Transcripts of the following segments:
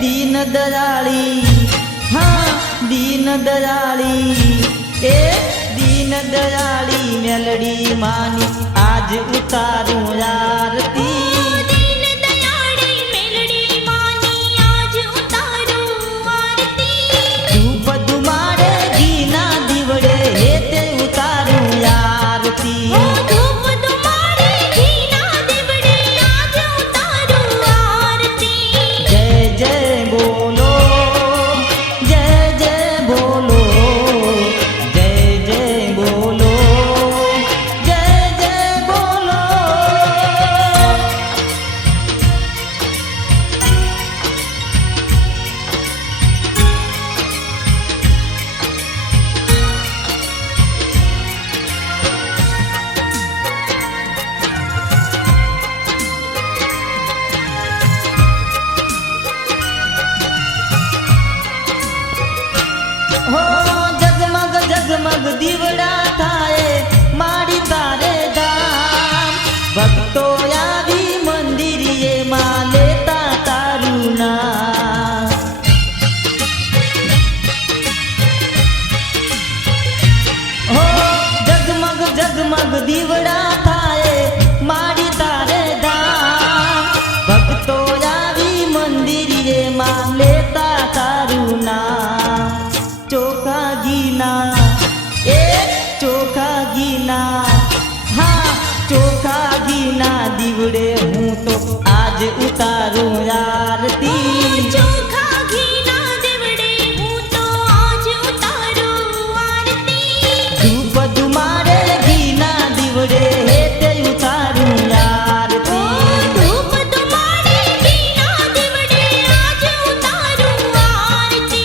दीन दयाली हाँ दीन दयाली ए दीन दयाली मेलडी मानी आज उतारू आरती दीन दयाली मेलडी मानी आज उतारू आरती धूप धुमाड़े घीना दीवड़े हेते उतारू आरती धूप धुमाड़े घीना दीवड़े आज उतारू आरती जय जय बोलो जय जय बोलो जय जय बोलो जय जय बोलो। हो जगमग जगमग दीवड़ा थाए मारी तारे धाम भक्तो आवी मंदिरिये मां लेता तारू नाम। हो जगमग जगमग दीवड़ा थाए मारी तारे धाम भक्तो आवी मंदिरिये मां लेता तारू नाम। चोखा गीना ए चोखा गीना हाँ चोखा गीना दीवड़े हूँ तो आज उतारू आरती चोखा घीना दीवड़े हूँ तो आज उतारू आरती धूप धुमाड़े घीना दीवड़े हेते उतारू आरती धूप धुमाड़े घीना दीवड़े आज उतारू आरती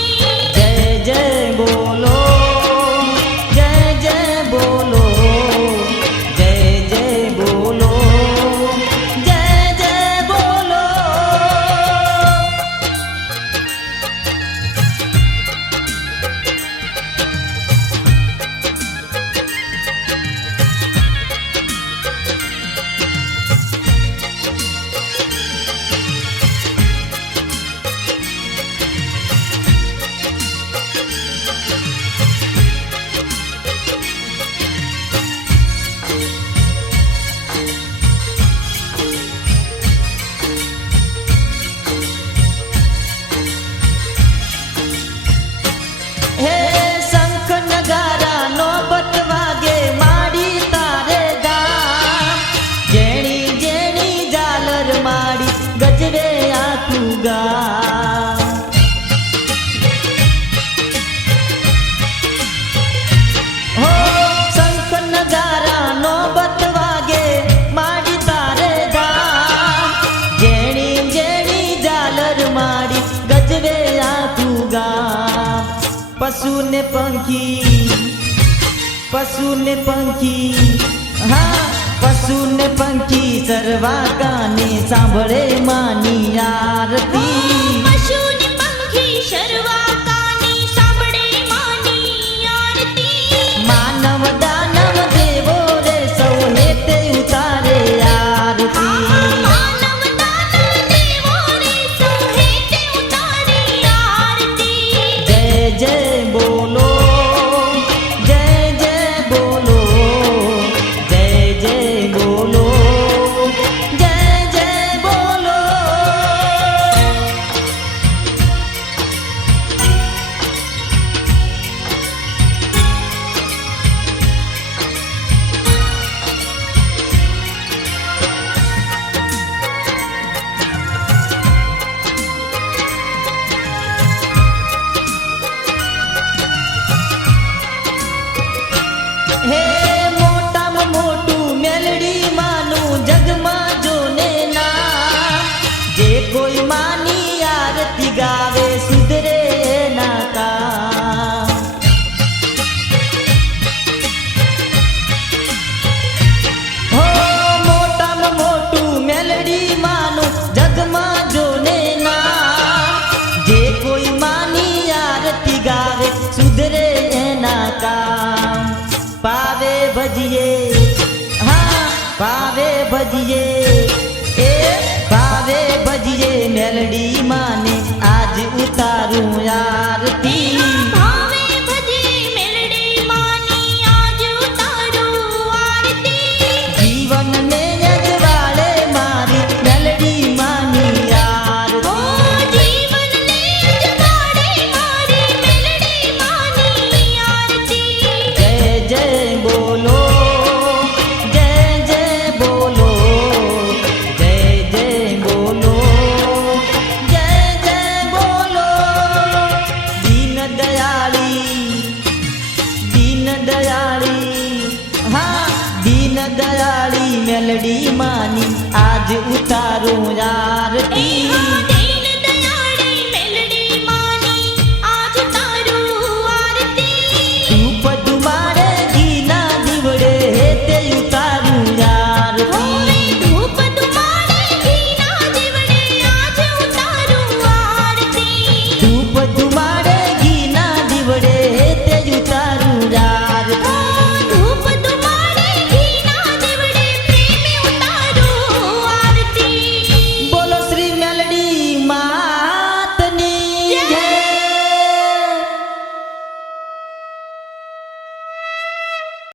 जय जय बोलो जय जय बोलो जय जय बोलो जय जय बोलो। हे शंख नगारा नौबत वागे माड़ी तारे दाम जेणी जेणी जालर माड़ी गजरे आखू गा। हो शंख नगारा नौबत वागे माड़ी तारे दाम जेणी जेणी जालर माड़ी गजरे आखू गा। पशु ने पंखी हाँ पशु ने पंखी सर्वा गाने सांभळे मानी आरती पशु ने पंखी शर्वा काने सांभळे मानी आरती मानव दानव देवो रे सौ हेते उतारे आरती मानव दानव देवो रे सौ हेते उतारे आरती जय जय